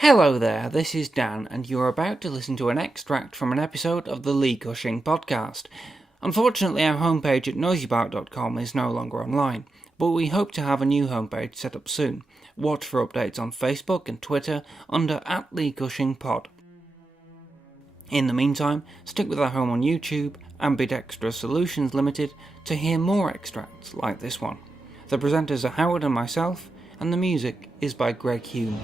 Hello there, this is Dan, and you're about to listen to an extract from an episode of the Lee Cushing podcast. Unfortunately, our homepage at noisybark.com is no longer online, but we hope to have a new homepage set up soon. Watch for updates on Facebook and Twitter under @LeeCushingPod. In the meantime, stick with our home on YouTube, Ambidextrous Solutions Limited, to hear more extracts like this one. The presenters are Howard and myself, and the music is by Greg Hume.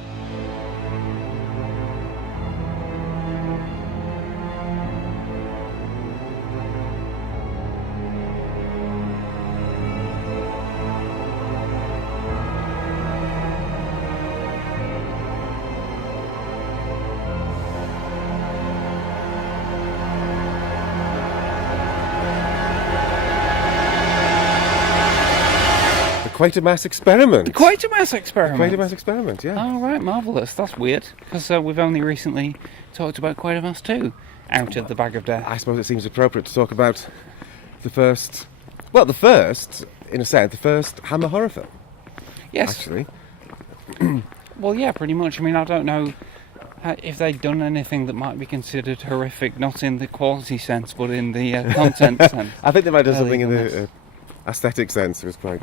QUATERMASS XPERIMENT. QUATERMASS XPERIMENT. QUATERMASS XPERIMENT, yeah. Oh, right, marvellous. That's weird, because we've only recently talked about QUATERMASS 2, Out of the Bag of Death. I suppose it seems appropriate to talk about the first, in a sense, the first Hammer horror film. Yes. Actually. Well, yeah, pretty much. I mean, I don't know if they'd done anything that might be considered horrific, not in the quality sense, but in the content sense. I think they might have done something in the aesthetic sense. It was quite...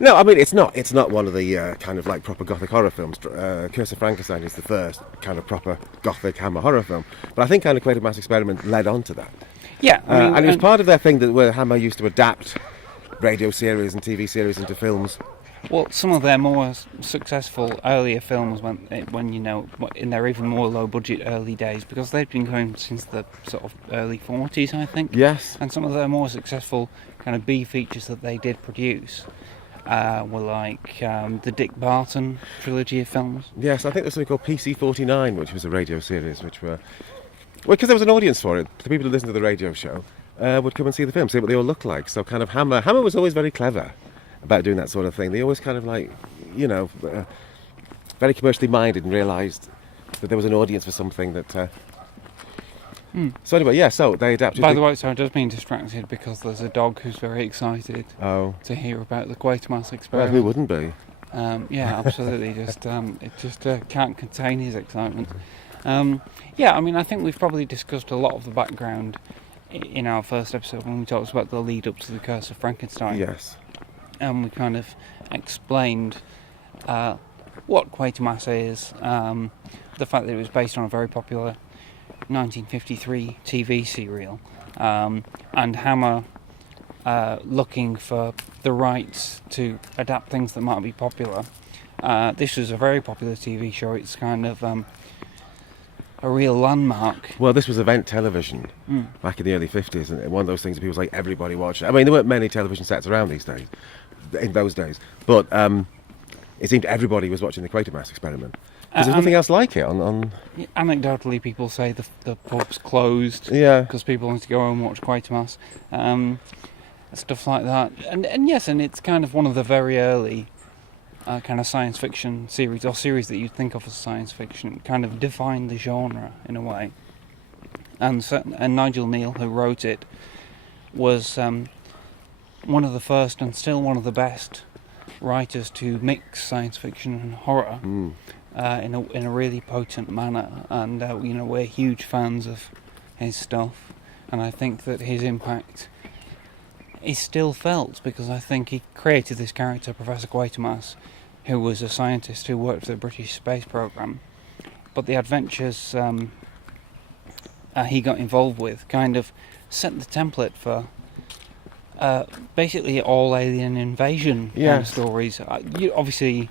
No, I mean, it's not one of the kind of like proper gothic horror films. Curse of Frankenstein is the first kind of proper gothic Hammer horror film. But I think kind of QUATERMASS XPERIMENT led on to that. Yeah. I mean, and it was part of their thing where Hammer used to adapt radio series and TV series into films. Well, some of their more successful earlier films, when you know, in their even more low-budget early days, because they've been going since the sort of early 40s, I think. Yes. And some of their more successful kind of B features that they did produce were like the Dick Barton trilogy of films. Yes, I think there's something called PC-49, which was a radio series, which were... Well, because there was an audience for it. The people who listened to the radio show would come and see the film, see what they all looked like. So kind of Hammer was always very clever about doing that sort of thing. They always kind of like, very commercially minded and realised that there was an audience for something that... So anyway, yeah, so they adapted... By the way, so I'm just being distracted because there's a dog who's very excited to hear about the QUATERMASS XPERIMENT. Well, who wouldn't be? Yeah, absolutely. It just can't contain his excitement. Yeah, I mean, I think we've probably discussed a lot of the background in our first episode when we talked about the lead up to the Curse of Frankenstein. Yes. And we kind of explained what QUATERMASS is, the fact that it was based on a very popular 1953 TV serial, and Hammer looking for the rights to adapt things that might be popular. This was a very popular TV show. It's kind of a real landmark. Well, this was event television back in the early 50s, and one of those things that people like everybody watched. I mean, there weren't many television sets around in those days, but it seemed everybody was watching the QUATERMASS XPERIMENT. Because there's nothing else like it on... Anecdotally, people say the pub's closed because people want to go home and watch QUATERMASS, stuff like that. And yes, and it's kind of one of the very early kind of science fiction series, or series that you'd think of as science fiction, kind of defined the genre in a way. And Nigel Neal, who wrote it, was one of the first and still one of the best writers to mix science fiction and horror. In a really potent manner, and we're huge fans of his stuff, and I think that his impact is still felt because I think he created this character, Professor QUATERMASS, who was a scientist who worked for the British space programme, but the adventures he got involved with kind of set the template for basically all alien invasion kind of stories. Obviously.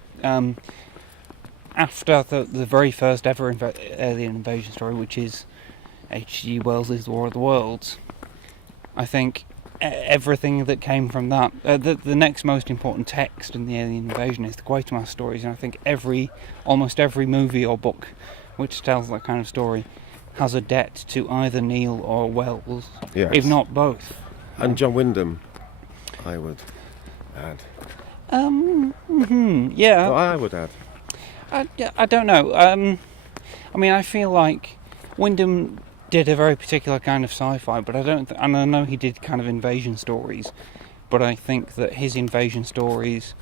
After the very first ever alien invasion story, which is H.G. Wells' The War of the Worlds, I think everything that came from that, the next most important text in the alien invasion is the QUATERMASS stories, and I think almost every movie or book which tells that kind of story has a debt to either Neil or Wells, if not both. And John Wyndham, I would add. Yeah. Well, I would add. I don't know. I mean, I feel like Wyndham did a very particular kind of sci-fi, but and I know he did kind of invasion stories, but I think that his invasion stories,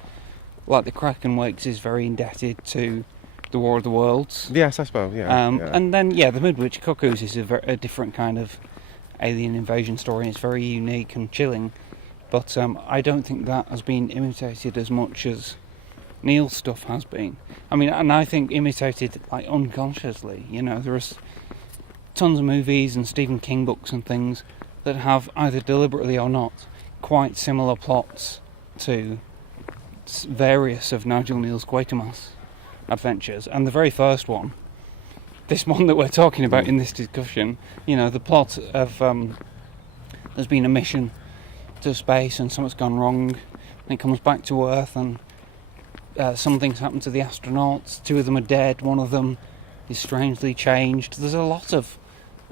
like the Kraken Wakes, is very indebted to the War of the Worlds. Yes, I suppose. Yeah. And then the Midwich Cuckoos is a different kind of alien invasion story. It's very unique and chilling, but I don't think that has been imitated as much as Neil's stuff has been. I mean, and I think imitated like unconsciously. You know, there are tons of movies and Stephen King books and things that have, either deliberately or not, quite similar plots to various of Nigel Neal's Quatermass adventures. And the very first one, this one that we're talking about in this discussion, you know, the plot of there's been a mission to space and something's gone wrong, and it comes back to Earth, and something's happened to the astronauts. 2 of them are dead, 1 of them is strangely changed. There's a lot of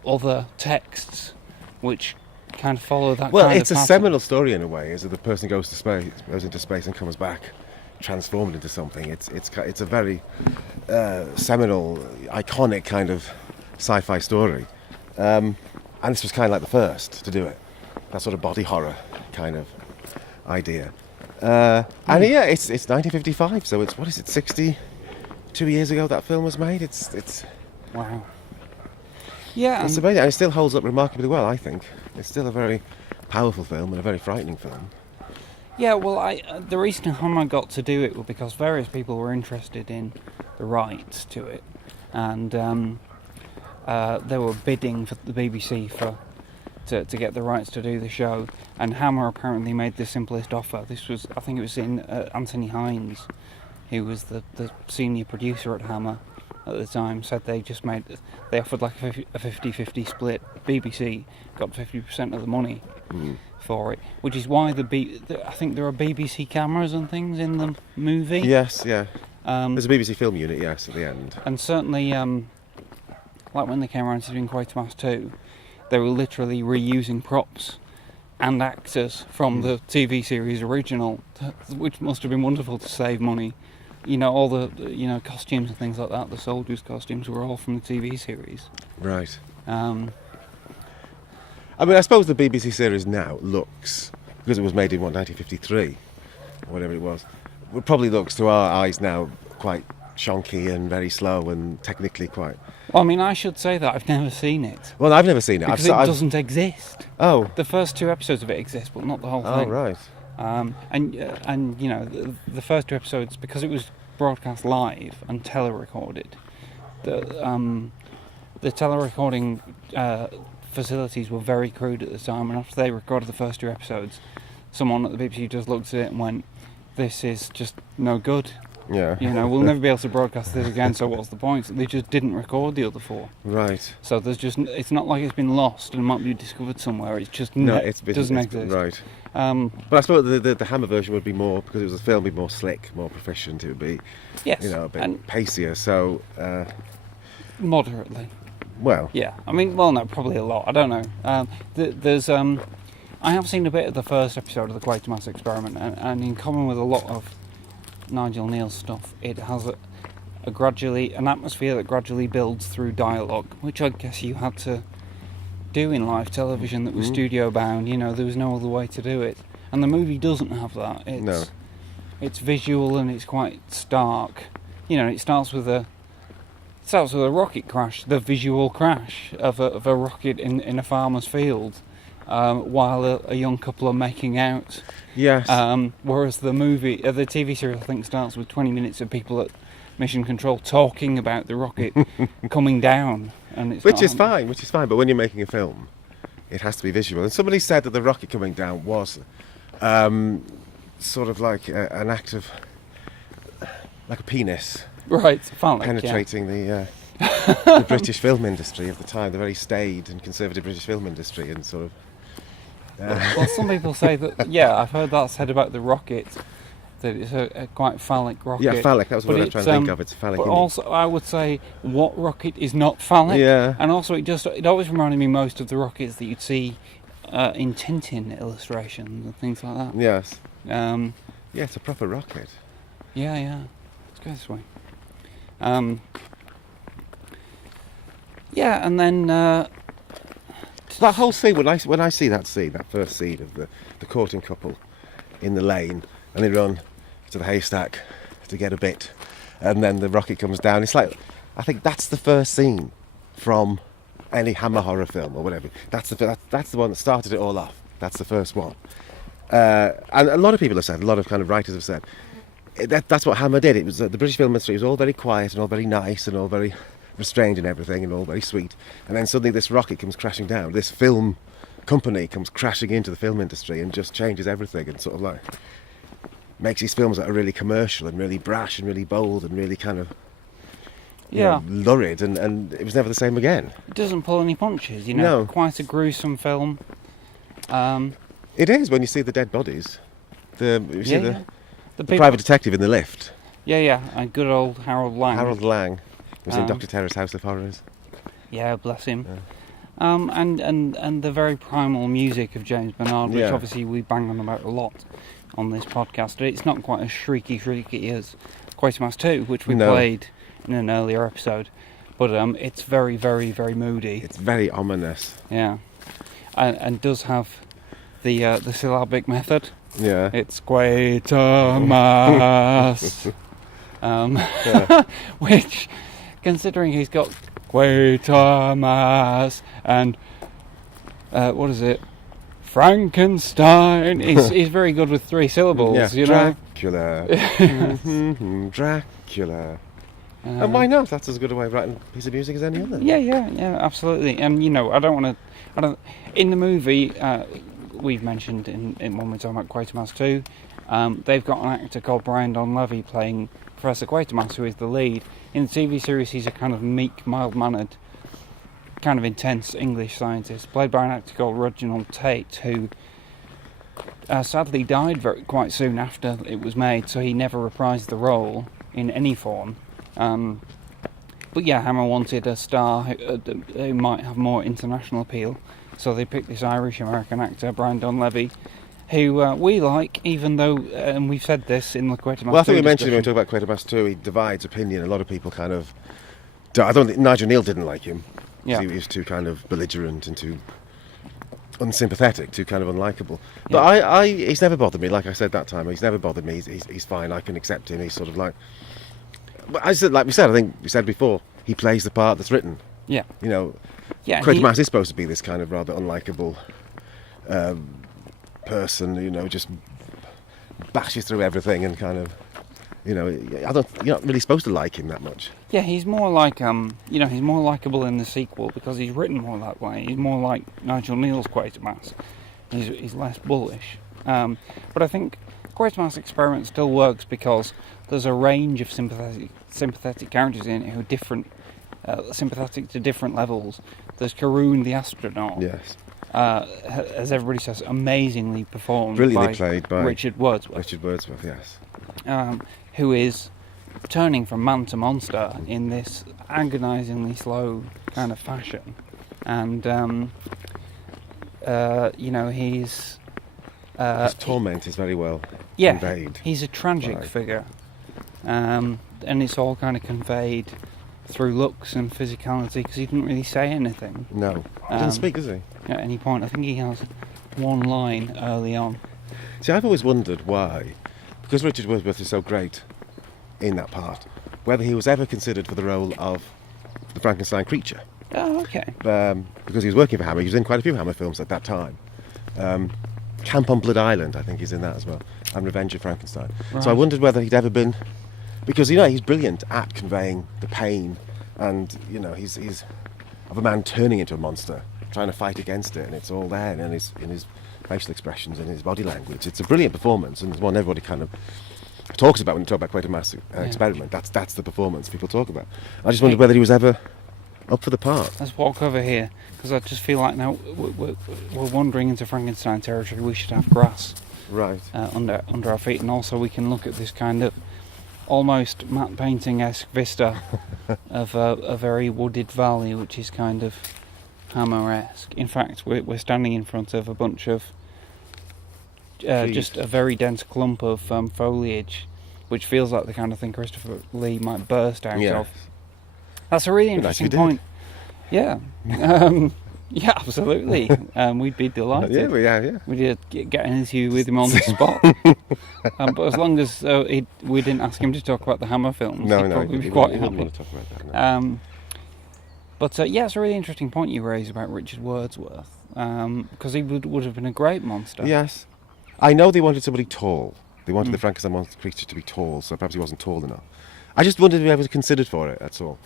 other texts which kind of follow that. Well, kind it's of a pattern. seminal story in a way, is that the person goes into space and comes back transformed into something. It's a very seminal, iconic kind of sci-fi story, and this was kind of like the first to do it. That sort of body horror kind of idea. And it's 1955, so it's, what is it, 62 years ago that film was made. It's Wow. Yeah, it's amazing, and it still holds up remarkably well, I think. It's still a very powerful film and a very frightening film. yeah. Well, the reason Hammer got to do it was because various people were interested in the rights to it, and they were bidding for the BBC to get the rights to do the show. And Hammer apparently made the simplest offer. This was, I think it was in Anthony Hines, who was the senior producer at Hammer at the time, said they offered like a 50-50 split. BBC got 50% of the money for it, which is why I think there are BBC cameras and things in the movie. Yes, yeah. There's a BBC film unit, yes, at the end. And certainly, like when they came around to doing Quatermass 2, they were literally reusing props and actors from the TV series original, which must have been wonderful to save money. You know, all the costumes and things like that, the soldiers' costumes were all from the TV series. Right. I mean, I suppose the BBC series now looks, because it was made in 1953, or whatever it was, it probably looks to our eyes now quite shonky and very slow and technically quite... Well, I mean, I should say that I've never seen it. Well, I've never seen it. Because it doesn't exist. Oh. The first 2 episodes of it exist, but not the whole Oh, thing. right. And you know, the first 2 episodes, because it was broadcast live and telerecorded, the telerecording facilities were very crude at the time, and after they recorded the first 2 episodes, someone at the BBC just looked at it and went, "This is just no good. Yeah. You know, we'll never be able to broadcast this again, so what's the point?" So they just didn't record the other 4. Right. So it's not like it's been lost and might be discovered somewhere. It's just doesn't exist. Right. But I suppose the Hammer version would be more, because it was a film, be more slick, more proficient. It would be, yes, a bit pacier. So moderately. Well. Yeah. I mean, no, probably a lot. I don't know. There's I have seen a bit of the first episode of the Quatermass Experiment, and in common with a lot of Nigel Neal's stuff, it has an atmosphere that gradually builds through dialogue, which I guess you had to do in live television that was studio bound. You know, there was no other way to do it, and the movie doesn't have that. It's visual and it's quite stark. You know, it starts with a rocket crash, the visual crash of a rocket in a farmer's field, while a young couple are making out. Yes. Whereas the TV series, I think, starts with 20 minutes of people at Mission Control talking about the rocket coming down, and which is fine. But when you're making a film, it has to be visual. And somebody said that the rocket coming down was sort of like an act of, like a penis, right, phallic, penetrating the British film industry of the time, the very staid and conservative British film industry, and sort of. Well, some people say that. Yeah, I've heard that said about the rocket, that it's a quite phallic rocket. Yeah, phallic. That was what I was trying to think of. It's phallic. But also, I would say, what rocket is not phallic? Yeah. And also, it always reminded me most of the rockets that you'd see in Tintin illustrations and things like that. Yes. Yeah, it's a proper rocket. Yeah. Let's go this way. Yeah, and then that whole scene, when I see that scene, that first scene of the courting couple in the lane, and they run to the haystack to get a bit, and then the rocket comes down. It's like, I think that's the first scene from any Hammer horror film or whatever. That's the one that started it all off. That's the first one. And a lot of people have said, a lot of kind of writers have said, that's what Hammer did. It was the British film industry was all very quiet and all very nice and all very restrained and everything and all very sweet. And then suddenly this rocket comes crashing down. This film company comes crashing into the film industry and just changes everything and sort of like makes these films that are really commercial and really brash and really bold and really kind of lurid, and it was never the same again. It doesn't pull any punches, you know. No. Quite a gruesome film. It is when you see the dead bodies. The people, private detective in the lift. Yeah, and good old Harold Lang. Harold Lang, who's in Dr. Terror's House of Horrors. Yeah, bless him. Yeah. And the very primal music of James Bernard, which obviously we bang on about a lot on this podcast. It's not quite as shrieky as Quatermass 2, which we played in an earlier episode, but it's very, very, very moody. It's very ominous. Yeah, and does have the syllabic method. Yeah, it's Quatermass, which, considering he's got Quatermass and what is it? Frankenstein. He's very good with 3 syllables. You know, Dracula. Dracula. And why not? That's as good a way of writing a piece of music as any other. Yeah, absolutely. And you know, in the movie, we've mentioned in when we're talking about Quatermass 2, they've got an actor called Brian Donlevy playing Professor Quatermass, who is the lead. In the TV series, he's a kind of meek, mild-mannered, kind of intense English scientist, played by an actor called Reginald Tate, who sadly died quite soon after it was made, so he never reprised the role in any form. But yeah, Hammer wanted a star who might have more international appeal, so they picked this Irish-American actor, Brian Donlevy, who we like, even though, and we've said this in the Quatermass 2 Well, I think we mentioned when we talk about Quatermass 2, he divides opinion. A lot of people kind of... I don't think Nigel Neal didn't like him. Yeah. He was too kind of belligerent and too unsympathetic, too kind of unlikable. But he's never bothered me, like I said that time. He's never bothered me. He's fine. I can accept him. He's sort of like... But I said, like we said, I think we said before, he plays the part that's written. Yeah. You know, yeah, Quatermass is supposed to be this kind of rather unlikable person, you know, just bashes through everything and kind of, you know, you're not really supposed to like him that much. Yeah, he's more like, he's more likeable in the sequel because he's written more that way. He's more like Nigel Neal's Quatermass. He's less bullish. But I think Quatermass Experiment still works because there's a range of sympathetic characters in it who are different, sympathetic to different levels. There's Karun the astronaut. Yes. As everybody says, amazingly performed. Brilliantly played by Richard Wordsworth. Richard Wordsworth, yes. Who is turning from man to monster in this agonisingly slow kind of fashion. And, he's... his torment is very well conveyed. He's a tragic figure. And it's all kind of conveyed through looks and physicality because he didn't really say anything. No. He doesn't speak, does he? At any point. I think he has one line early on. See, I've always wondered why, because Richard Wordsworth is so great in that part, whether he was ever considered for the role of the Frankenstein creature. Oh, okay. Because he was working for Hammer. He was in quite a few Hammer films at that time. Camp on Blood Island, I think he's in that as well, and Revenge of Frankenstein. Right. So I wondered whether he'd ever been... Because, he's brilliant at conveying the pain and, he's of a man turning into a monster, trying to fight against it, and it's all there in his facial expressions and his body language. It's a brilliant performance, and it's one everybody kind of talks about when you talk about Quatermass Experiment. That's the performance people talk about. I just wondered whether he was ever up for the part. Let's walk over here, because I just feel like now we're wandering into Frankenstein territory. We should have grass under our feet, and also we can look at this kind of almost matte painting-esque vista of a very wooded valley, which is kind of Hammer-esque. In fact, we're standing in front of a bunch of just a very dense clump of foliage, which feels like the kind of thing Christopher Lee might burst out of. That's a really interesting point. Yeah. Yeah, absolutely. We'd be delighted. Yeah. We did get an interview with him on the spot. But as long as we didn't ask him to talk about the Hammer films, he'd probably be quite happy. Wouldn't want to talk about that. No. But it's a really interesting point you raise about Richard Wordsworth, because he would have been a great monster. Yes. I know they wanted somebody tall. They wanted the Frankenstein monster creature to be tall, so perhaps he wasn't tall enough. I just wondered if he ever considered for it, that's all.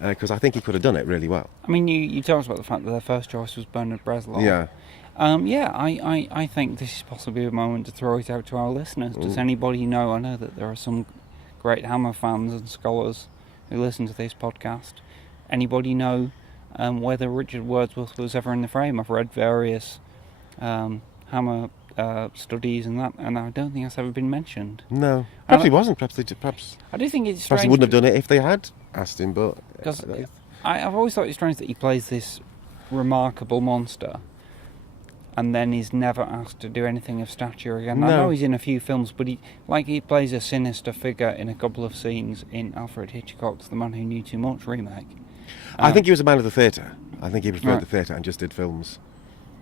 Because I think he could have done it really well. I mean, you talked about the fact that their first choice was Bernard Breslau. Yeah. I think this is possibly a moment to throw it out to our listeners. Does anybody know? I know that there are some great Hammer fans and scholars who listen to this podcast. Anybody know whether Richard Wordsworth was ever in the frame? I've read various Hammer studies and that, and I don't think that's ever been mentioned. No, perhaps he wasn't. Perhaps I do think it's strange. Perhaps he wouldn't have done it if they had asked him. But because I've always thought it's strange that he plays this remarkable monster, and then he's never asked to do anything of stature again. No. I know he's in a few films, but he plays a sinister figure in a couple of scenes in Alfred Hitchcock's The Man Who Knew Too Much remake. I think he was a man of the theatre. I think he preferred the theatre and just did films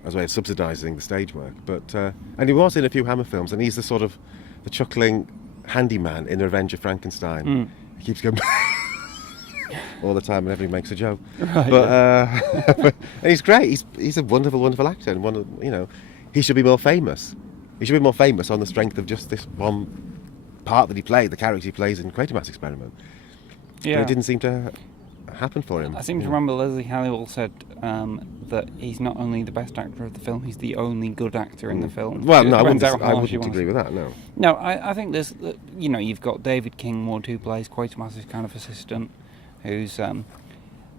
as a way of subsidising the stage work. But and he was in a few Hammer films, and he's the sort of the chuckling handyman in Revenge of Frankenstein. He keeps going all the time, and everybody makes a joke. Right, but and he's great. He's a wonderful, wonderful actor, and he should be more famous. He should be more famous on the strength of just this one part that he played, the character he plays in QUATERMASS XPERIMENT. Yeah. But it didn't seem to happen for him. I seem to remember Leslie Halliwell said that he's not only the best actor of the film, he's the only good actor in the film. Well, no, I wouldn't agree with that, no. No, I think there's, you've got David Kingwood, who plays Quatermass's kind of assistant, who's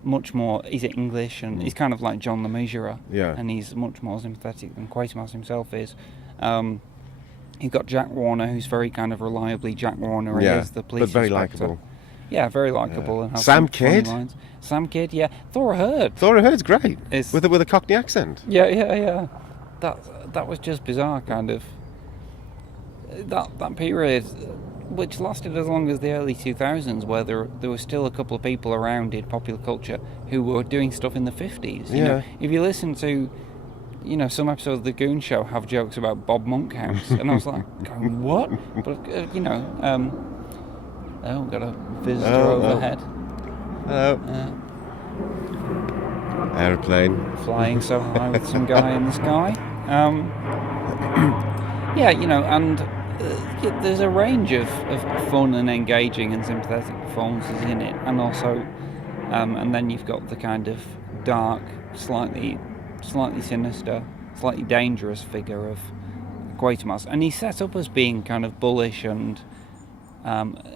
much more, he's English, and he's kind of like John the Measurer, and he's much more sympathetic than Quatermass himself is. You've got Jack Warner, who's very kind of reliably Jack Warner, as the police but very inspector. likeable. Yeah, very likeable. And has Sam some funny Kidd? lines. Sam Kidd, yeah. Thora Hird. Thora Hird's great, with a Cockney accent. Yeah. That was just bizarre, kind of. That period, which lasted as long as the early 2000s, where there were still a couple of people around in popular culture who were doing stuff in the 50s. You know, if you listen to, some episodes of The Goon Show have jokes about Bob Monkhouse, and I was like, going, what? But, we've got a visitor overhead. Hello. Aeroplane. Flying so high with some guy in the sky. There's a range of fun and engaging and sympathetic performances in it, and also, and then you've got the kind of dark, slightly sinister, slightly dangerous figure of Quatermass, and he's set up as being kind of bullish and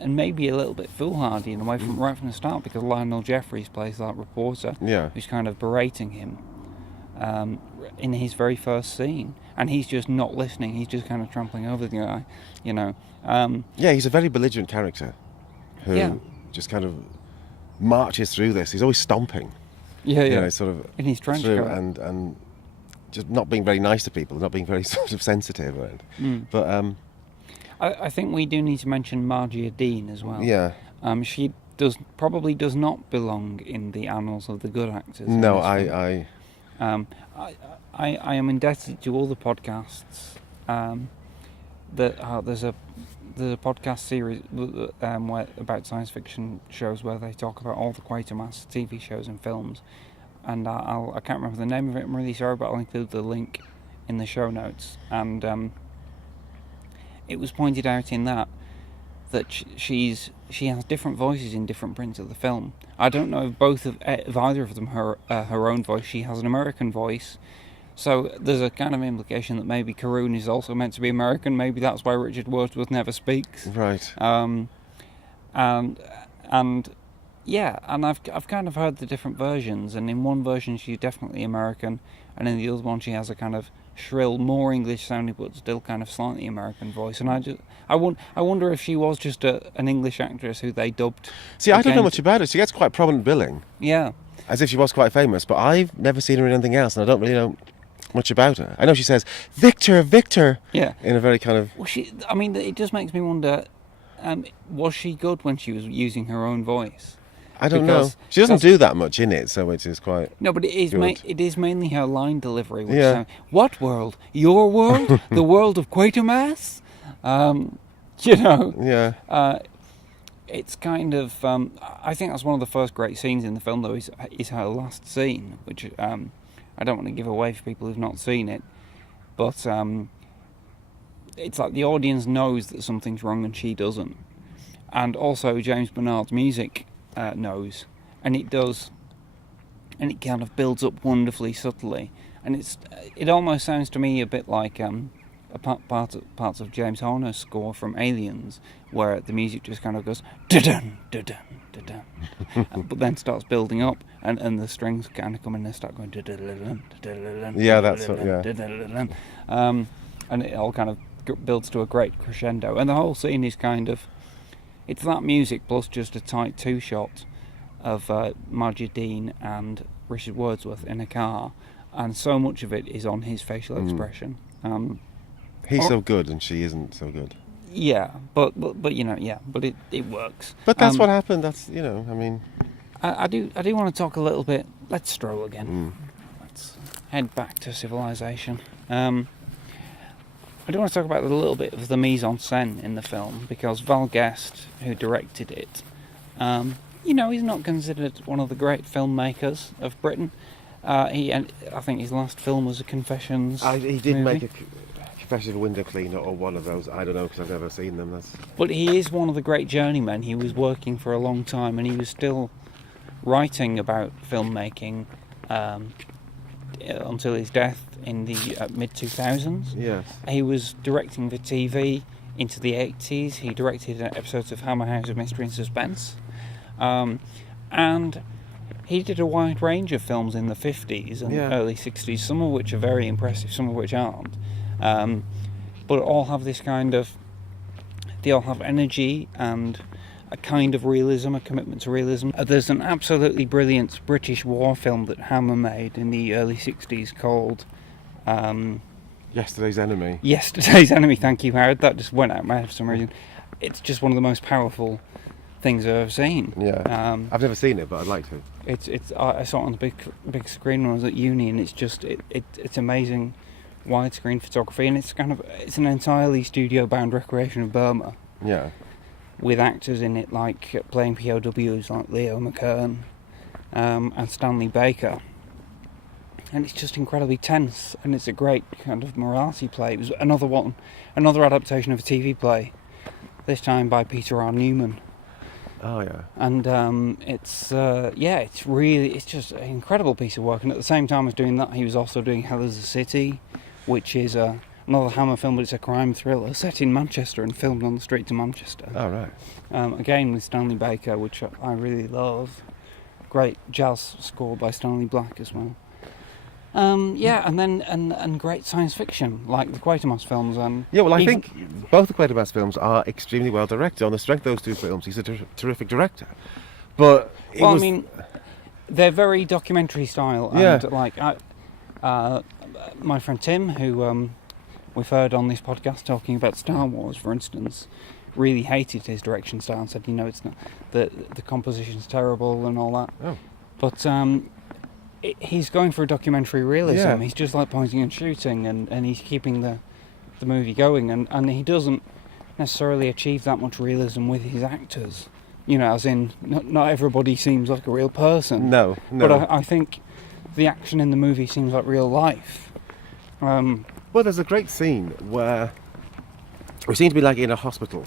maybe a little bit foolhardy in a way right from the start, because Lionel Jeffries plays that reporter who's kind of berating him in his very first scene, and he's just not listening. He's just kind of trampling over the guy, he's a very belligerent character who just kind of marches through this. He's always stomping. Sort of in his trench coat and just not being very nice to people, not being very sort of sensitive. But I think we do need to mention Margia Dean as well. Yeah. She probably does not belong in the annals of the good actors. No, I am indebted to all the podcasts. There's a podcast series about science fiction shows where they talk about all the Quatermass TV shows and films, and I can't remember the name of it. I'm really sorry, but I'll include the link in the show notes. And it was pointed out in that she has different voices in different prints of the film. I don't know if either of them her own voice. She has an American voice, so there's a kind of implication that maybe Carroon is also meant to be American. Maybe that's why Richard Wordsworth never speaks. Right. And I've kind of heard the different versions, and in one version she's definitely American, and in the other one she has a kind of shrill, more English sounding but still kind of slightly American voice. And I wonder if she was just an English actress who they dubbed. See, I don't know much about it. She gets quite prominent billing. Yeah. As if she was quite famous, but I've never seen her in anything else, and I don't really know much about her. I know she says, Victor, in a very kind of... Well, it just makes me wonder, was she good when she was using her own voice? I don't know. She doesn't do that much in it, so it is quite. No, but it is. good. It is mainly her line delivery. Which what world? Your world? The world of Quatermass? Yeah. It's kind of. I think that's one of the first great scenes in the film, though. Is her last scene, which I don't want to give away for people who've not seen it, but it's like the audience knows that something's wrong and she doesn't, and also James Bernard's music knows, and it does, and it kind of builds up wonderfully subtly, and it almost sounds to me a bit like parts of James Horner's score from Aliens, where the music just kind of goes da-dun, da-dun, da-dun, but then starts building up, and the strings kind of come in and start going da-dun, da-dun, Yeah, that's what. Yeah. da-dun, and it all kind of builds to a great crescendo, and the whole scene is kind of, it's that music plus just a tight two-shot of Margie Dean and Richard Wordsworth in a car, and so much of it is on his facial expression. He's so good and she isn't so good. Yeah, but it works. But that's what happened. That's I mean. I do want to talk a little bit. Let's stroll again. Let's head back to civilization. I do want to talk about a little bit of the mise en scène in the film, because Val Guest, who directed it, he's not considered one of the great filmmakers of Britain. I think his last film was a Confessions. He did movie. make a Confessions of a Window Cleaner or one of those. I don't know, because I've never seen them. But he is one of the great journeymen. He was working for a long time, and he was still writing about filmmaking until his death in the mid-2000s. Yes. He was directing for TV into the 80s. He directed episodes of Hammer House of Mystery and Suspense. And he did a wide range of films in the 50s and early 60s, some of which are very impressive, some of which aren't. But all have this kind of... They all have energy and a kind of realism, a commitment to realism. There's an absolutely brilliant British war film that Hammer made in the early 60s called... Yesterday's Enemy. Yesterday's Enemy, thank you, Howard. That just went out of my head for some reason. It's just one of the most powerful things I've ever seen. Yeah. I've never seen it, but I'd like to. I saw it on the big screen when I was at uni, and it's just it's amazing widescreen photography, and it's an entirely studio-bound recreation of Burma. Yeah. With actors in it like playing POWs like Leo McKern and Stanley Baker. And it's just incredibly tense, and it's a great kind of morality play. It was another adaptation of a TV play, this time by Peter R. Newman. Oh yeah. And it's just an incredible piece of work. And at the same time as doing that, he was also doing Hell is a City, which is another Hammer film, but it's a crime thriller set in Manchester and filmed on the street to Manchester. Oh right. Again with Stanley Baker, which I really love. Great jazz score by Stanley Black as well. And then great science fiction like the Quatermass films. I think both the Quatermass films are extremely well directed. On the strength of those two films, he's a terrific director. But they're very documentary style. And my friend Tim, who we've heard on this podcast talking about Star Wars, for instance, really hated his direction style and said, it's not the composition's terrible and all that. Oh. But he's going for a documentary realism. Yeah. He's just like pointing and shooting, and he's keeping the movie going, and he doesn't necessarily achieve that much realism with his actors. As in, not everybody seems like a real person. No. But I think the action in the movie seems like real life. Well, there's a great scene where we seem to be like in a hospital,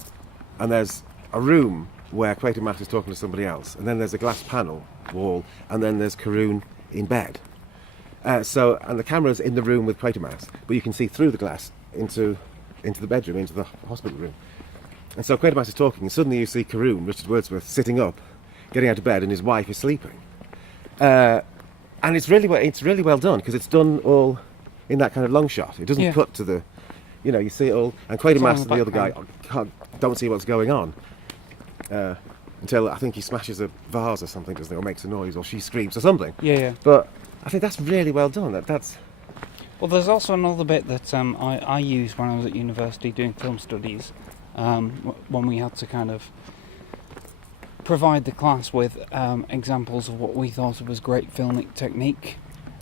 and there's a room where Quatermass is talking to somebody else, and then there's a glass panel wall, and then there's Carroon in bed. And the camera's in the room with Quatermass, but you can see through the glass into the bedroom, into the hospital room. And so Quatermass is talking, and suddenly you see Carroon, Richard Wordsworth, sitting up, getting out of bed, and his wife is sleeping. And it's really well done, because it's done all in that kind of long shot. It doesn't cut to the, you see it all. And Quatermass and the other guy don't see what's going on until I think he smashes a vase or something, doesn't he, or makes a noise, or she screams or something. Yeah. But I think that's really well done. That's. Well, there's also another bit that I used when I was at university doing film studies, when we had to kind of provide the class with examples of what we thought of as great filmic technique,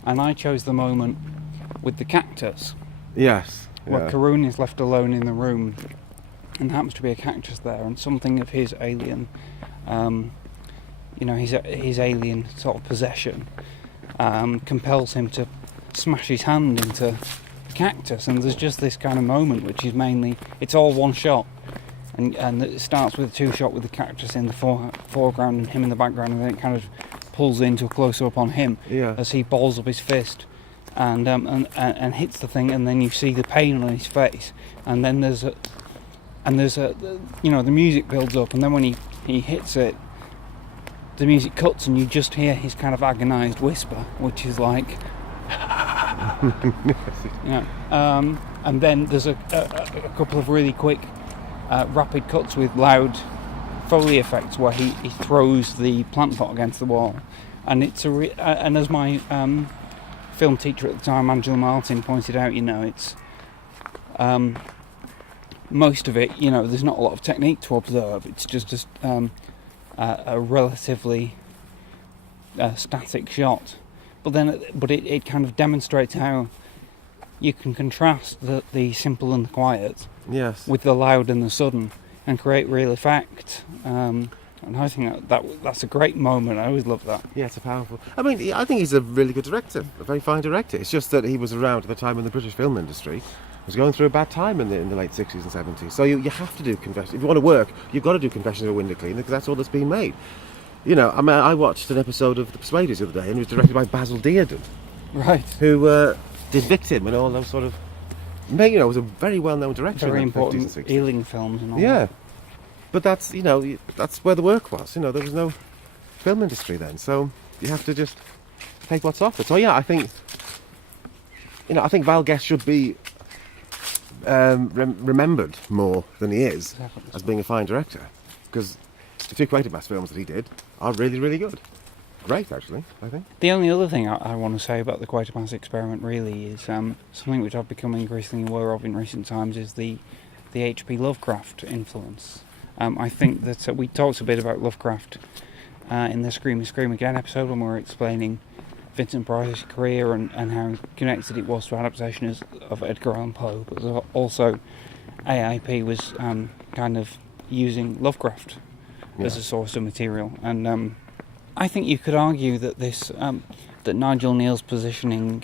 and I chose the moment with the cactus. Yes. Where Karun is left alone in the room, and there happens to be a cactus there, and something of his alien, his alien sort of possession, compels him to smash his hand into the cactus, and there's just this kind of moment which is mainly, it's all one shot, and it starts with a two-shot with the cactus in the foreground and him in the background, and then it kind of pulls into a close-up on him as he balls up his fist and hits the thing, and then you see the pain on his face, and then there's a the music builds up, and then when he hits it, the music cuts, and you just hear his kind of agonised whisper, which is like, and then there's a couple of really quick, rapid cuts with loud Foley effects where he throws the plant pot against the wall, and it's and as my film teacher at the time, Angela Martin, pointed out, it's most of it, there's not a lot of technique to observe. It's just a relatively static shot, but it kind of demonstrates how you can contrast the simple and the quiet, with the loud and the sudden, and create real effect. And I think that's a great moment. I always love that. Yeah, it's a powerful. I mean, I think he's a really good director, a very fine director. It's just that he was around at the time when the British film industry was going through a bad time in the late 60s and 70s. So you have to do Confessions. If you want to work, you've got to do Confessions of a Window Cleaner, because that's all that's being made. I watched an episode of The Persuaders the other day, and it was directed by Basil Dearden. Right. Who did Victim and all those sort of... was a very well-known director. Very in the 50s and important 60s. Ealing films and all that. Yeah. But that's, that's where the work was. There was no film industry then, so you have to just take what's offered. So yeah, I think Val Guest should be remembered more than he is as being a fine director, because the two Quatermass films that he did are really, really good. Great, actually, I think. The only other thing I want to say about the QUATERMASS experiment really is something which I've become increasingly aware of in recent times is the H.P. Lovecraft influence. I think that we talked a bit about Lovecraft in the Scream and Scream Again episode when we were explaining Vincent Price's career and how connected it was to adaptations of Edgar Allan Poe, but also AIP was kind of using Lovecraft as a source of material, and I think you could argue that this that Nigel Kneale's positioning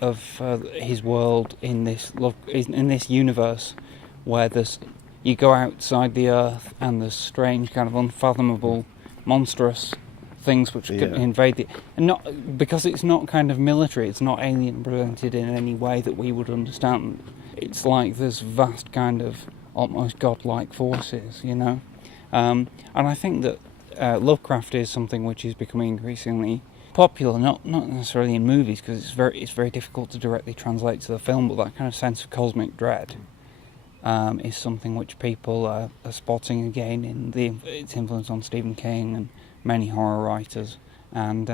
of his world in this universe, where you go outside the Earth and there's strange, kind of unfathomable, monstrous things which can invade it, and not because it's not kind of military, it's not alien presented in any way that we would understand. It's like there's vast kind of almost godlike forces, and I think that Lovecraft is something which is becoming increasingly popular, not necessarily in movies, because it's very difficult to directly translate to the film, but that kind of sense of cosmic dread is something which people are spotting again in its influence on Stephen King and many horror writers, and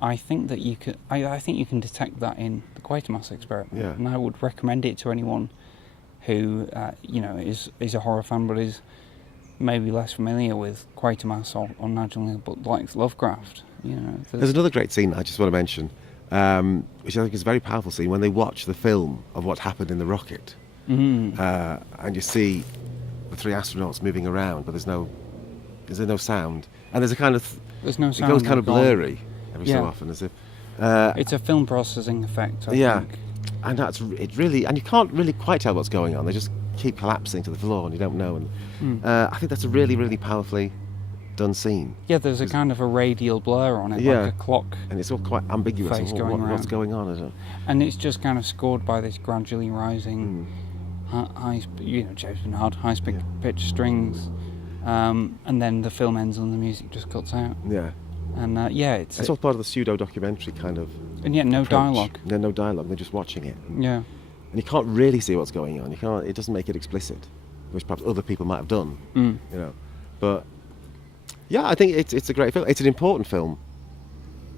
I think that you can detect that in the QUATERMASS experiment, and I would recommend it to anyone who is a horror fan but is maybe less familiar with QUATERMASS or Nigel Kneale, but likes Lovecraft. There's another great scene I just want to mention, which I think is a very powerful scene, when they watch the film of what happened in the rocket. And you see the three astronauts moving around, but there's no sound, and there's no sound. It goes kind of blurry every so often, as if it's a film processing effect. I think. And and you can't really quite tell what's going on. They just keep collapsing to the floor, and you don't know. And I think that's a really, really powerfully done scene. Yeah, there's a kind of a radial blur on it, like a clock. And it's all quite ambiguous. What's going on? Is it? And it's just kind of scored by this gradually rising. High pitch strings, and then the film ends and the music just cuts out. Yeah. And it's all part of the pseudo-documentary kind of. And yet, no dialogue. No dialogue. They're just watching it. Yeah. And you can't really see what's going on. It doesn't make it explicit, which perhaps other people might have done. But yeah, I think it's a great film. It's an important film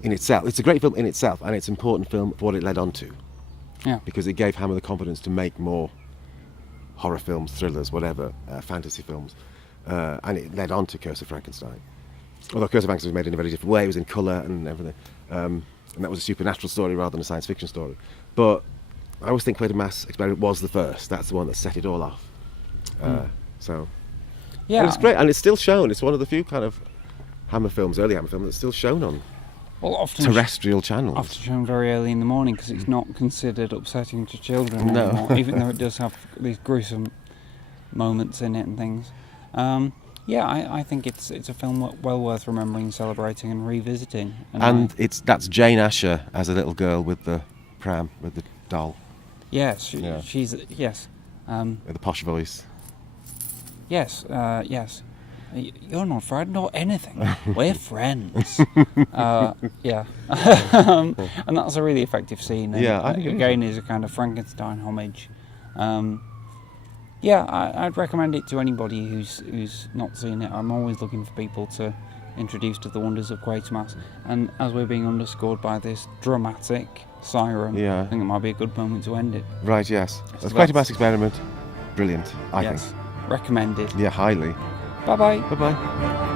in itself. It's a great film in itself, and it's an important film for what it led on to. Yeah. Because it gave Hammer the confidence to make more horror films, thrillers, whatever, fantasy films, and it led on to Curse of Frankenstein. Although Curse of Angus was made in a very different way, it was in colour and everything. And that was a supernatural story rather than a science fiction story. But I always think Quatermass Experiment was the first. That's the one that set it all off. So, yeah, it's great, and it's still shown. It's one of the few kind of Hammer films, early Hammer films, that's still shown on terrestrial channels. Often shown very early in the morning because it's not considered upsetting to children No. anymore, even though it does have these gruesome moments in it and things. I think it's a film well worth remembering, celebrating, and revisiting. And that's Jane Asher as a little girl with the pram, with the doll. Yes, she's yes. With the posh voice. Yes, yes. You're not frightened or anything. We're friends. Yeah. And that's a really effective scene. And Yeah, I think again is a kind of Frankenstein homage. I'd recommend it to anybody who's not seen it. I'm always looking for people to introduce to the wonders of Quatermass. And as we're being underscored by this dramatic siren, I think it might be a good moment to end it. Right, yes. That's Quatermass Experiment. Brilliant, I think. Recommended. Yeah, highly. Bye-bye. Bye-bye.